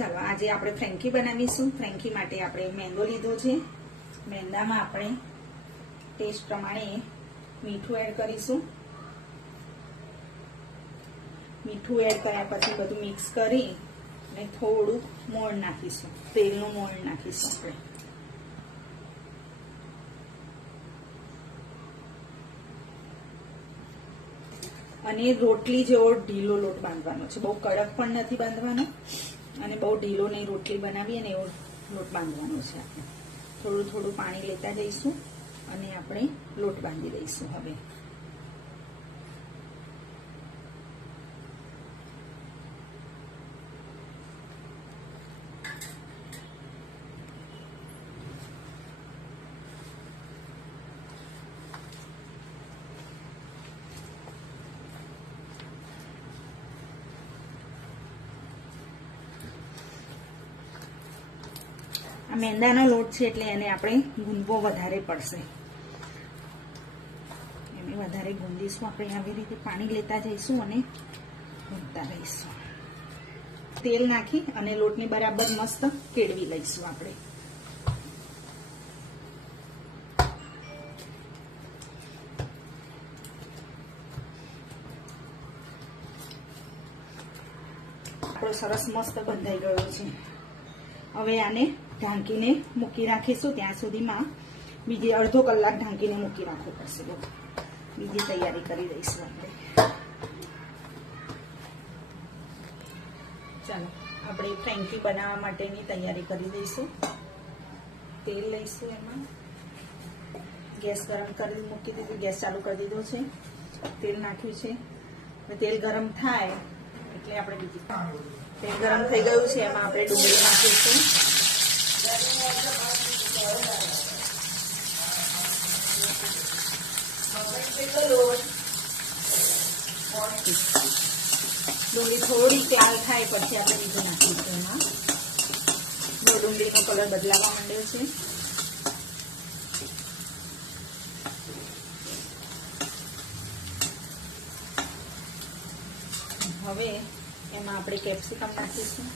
ચાલો આજે આપણે ફ્રેન્કી બનાવીશું। ફ્રેન્કી માટે આપણે મેંદો લીધો છે। મેંદામાં આપણે ટેસ્ટ પ્રમાણે મીઠું એડ કરીશું। મીઠું એડ કર્યા પછી બધું મિક્સ કરી અને થોડું મોણ નાખીશું, તેલનું મોણ નાખીશું આપણે। અને રોટલી જેવો ઢીલો લોટ બાંધવાનો છે, બહુ કડક પણ નથી બાંધવાનો અને બહુ ઢીલો નહીં, રોટલી બનાવીએ ને એવો લોટ બાંધવાનો છે। આપણે થોડું થોડું પાણી લેતા જઈશું અને આપણે લોટ બાંધી દઈશું। હવે આ મેંદાનો લોટ છે એટલે એને આપણે ગૂંદવો વધારે પડશે, એને વધારે ગૂંદીશું આપણે। આવી રીતે પાણી લેતા જઈશું અને ગૂંદતા રહીશું। તેલ નાખી અને લોટને બરાબર મસ્ત કેળવી લઈશું આપણે। આપણો સરસ મસ્ત બંધાઈ ગયો છે। હવે આને ઢાંકીને મૂકી રાખીશું, ત્યાં સુધીમાં બીજી અડધો કલાક ઢાંકીને મૂકી રાખવું પડશે। બીજી તૈયારી કરી દઈશું આપણે। ચાલો આપણે ફ્રેન્કી બનાવવા માટેની તૈયારી કરી દઈશું। તેલ લઈશું, એમાં ગેસ ગરમ કરી મૂકી દીધું, ગેસ ચાલુ કરી દીધો છે, તેલ નાખ્યું છે। તેલ ગરમ થાય એટલે આપણે બીજી તેલ ગરમ થઈ ગયું છે, એમાં આપણે ડુંગળી નાખીશું। ડુંગળી થોડી લાલ થાય પછી આપણે બીજું નાખીશું। એમાં ડુંગળીનો કલર બદલાવા માંડ્યો છે। હવે એમાં આપણે કેપ્સિકમ નાખીશું,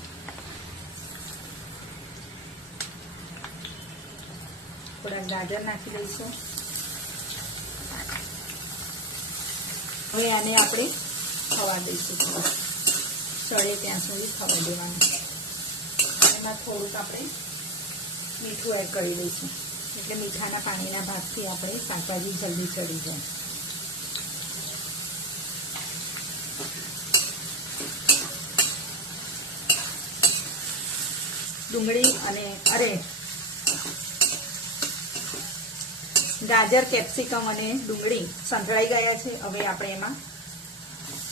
થોડા ગાજર નાખી દઈશું। હવે આને આપણે ખવા દઈશું, ચડે ત્યાં સુધી ખવા દેવાનું। એમાં થોડુંક આપણે મીઠું એડ કરી દઈશું, એટલે મીઠાના પાણીના ભાગથી આપણે શાકભાજી જલ્દી ચડી જાય। ડુંગળી અને ગાજર, કેપ્સિકમ અને ડુંગળી સંતળાઈ ગયા છે। હવે આપણે એમાં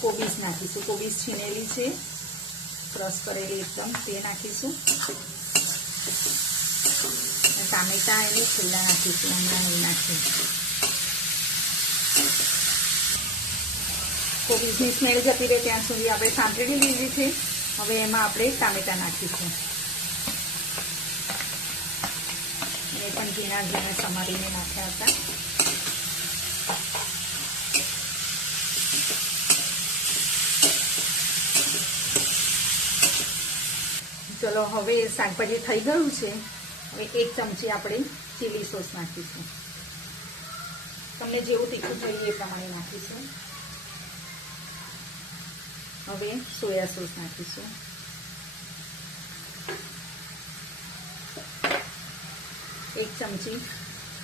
કોબીજ નાખીશું, કોબીજ છીનેલી છે, ક્રશ કરેલી એકદમ, તે નાખીશું। ટામેટા એને છેલ્લા નાખીશું, હમણાં નહીં નાખીએ। કોબીજની સ્મેલ જતી રહે ત્યાં સુધી આપણે સાંતળી લીધી છે। હવે એમાં આપણે ટામેટા નાખીશું, એ પણ ઝીણા ઝીણા સમારીને નાખ્યા હતા। ચલો હવે શાકભાજી થઈ ગયું છે। હવે 1 ચમચી આપણે ચીલી સોસ નાખીશું, તમને જેવું તીખું જોઈએ એ પ્રમાણે નાખીશું। હવે સોયા સોસ નાખીશું, એક ચમચી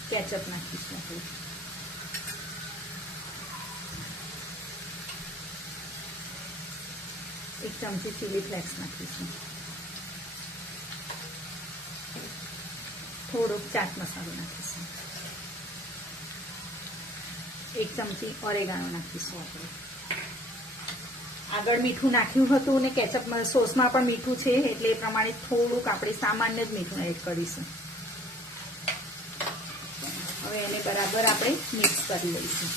કેચઅપ નાખીશું આપણે, એક ચમચી ચીલી ફ્લેક્સ નાખીશું, થોડોક ચાટ મસાલો નાખીશું, 1 ચમચી ઓરેગાનો નાખીશું આપણે। આગળ મીઠું નાખ્યું હતું ને કેચઅપ સોસમાં પણ મીઠું છે એટલે એ પ્રમાણે થોડુંક આપણે સામાન્ય જ મીઠું એડ કરીશું। હવે એને બરાબર આપણે મિક્સ કરી લઈશું।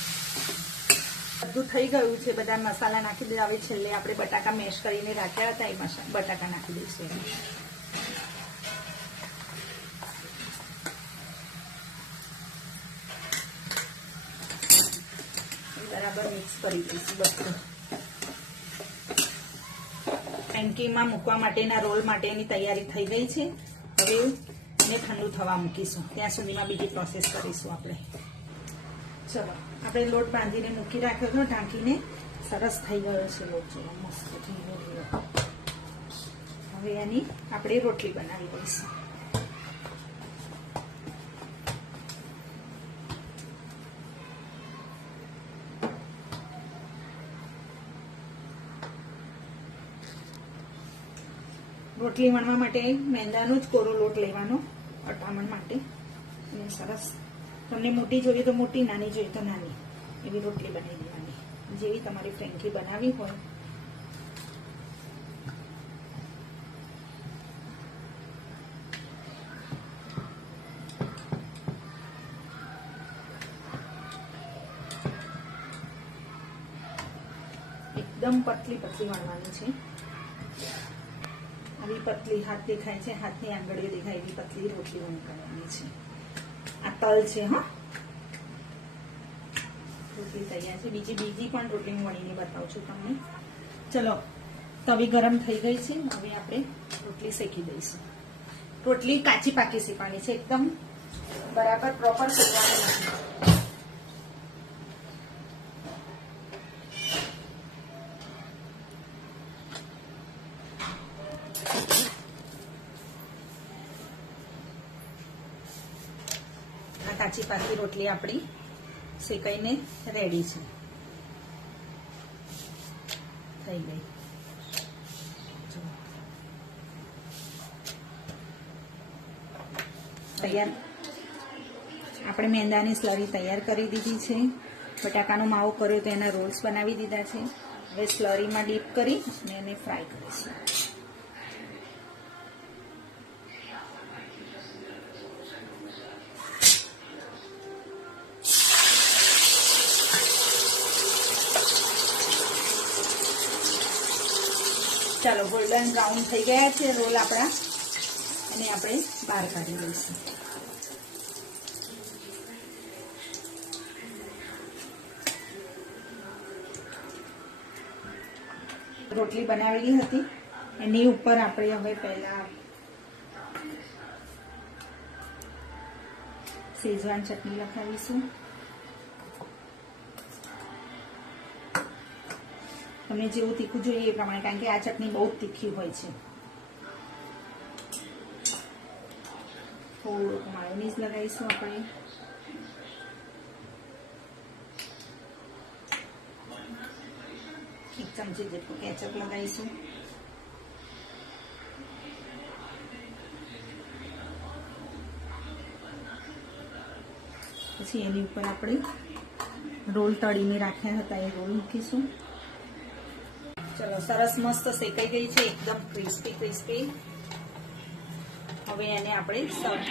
બધું થઈ ગયું છે, બધા મસાલા નાખી દીધા। હવે છેલ્લે આપણે બટાકા મેશ કરીને રાખ્યા હતા એ બટાકા નાખી દઈશું। બરાબર મિક્સ કરી દઈશું બધું। ફ્રેન્કીમાં મૂકવા માટેના રોલ માટેની તૈયારી થઈ ગઈ છે. હવે એને ઠંડુ થવા મૂકીશું. ત્યાં સુધીમાં બીજી પ્રોસેસ કરીશું આપણે. ચલો, આપણે લોટ બાંધીને મૂકી રાખ્યો હતો ઢાંકીને. સરસ થઈ ગયો છે લોટ. ચલો, મસ્ત થઈ ગયો. હવે એની આપણે રોટલી બનાવી દઈશું. રોટલી વણવા માટે મેંદાનો જ કોરો લોટ લેવાનો અટામણ માટે. અને સરસ તમને મોટી જોઈએ તો મોટી, નાની જોઈએ તો નાની, એવી રોટલી બનાવી દેવાની. જેવી તમારી ફ્રેન્કી બનાવી હોય. એકદમ પતલી પતલી વણવાની છે. આવી પતલી હાથ દેખાય છે, હાથની આંગળીઓ દેખાય એવી પતલી રોટલી વણી કરવાની છે. આ તલ છે. હા, રોટલી તૈયાર છે. બીજી પણ રોટલી હું વણીને બતાવું છું તમને. ચલો, તવી ગરમ થઈ ગઈ છે. હવે આપણે રોટલી શેકી દઈશું. રોટલી કાચી પાકી શેકવાની છે, એકદમ બરાબર પ્રોપર શેકવાની નથી. કાચી પાકી રોટલી આપણી શેકાઈને રેડી છે, થઈ ગઈ. તૈયાર. આપણે મેંદાની સ્લરી તૈયાર કરી દીધી છે. બટાકાનો માવો કર્યો તો એના રોલ્સ બનાવી દીધા છે. હવે સ્લરીમાં ડીપ કરી અને એને ફ્રાય કરીશું. ચાલો, ગોલ્ડન બ્રાઉન થઈ ગયા છે રોલ આપણા. અને આપણે બહાર કાઢી દઈશું. રોટલી બનાવેલી હતી એની ઉપર આપણે હવે પહેલા શેઝવાન ચટણી લખાવીશું. તમને જેવું તીખું જોઈએ એ પ્રમાણે, કારણ કે આ ચટણી બહુ તીખી હોય છે. થોડુંક માયોનીઝ લગાવીશું આપણે. એક ચમચી જેટલું કેચઅપ લગાવીશું. પછી એની ઉપર આપણે રોલ તળીને રાખ્યા હતા એ રોલ મૂકીશું. ચલો, સરસ મસ્ત શેકાઈ ગઈ છે, એકદમ ક્રિસ્પી ક્રિસ્પી. હવે એને આપણે સર્વ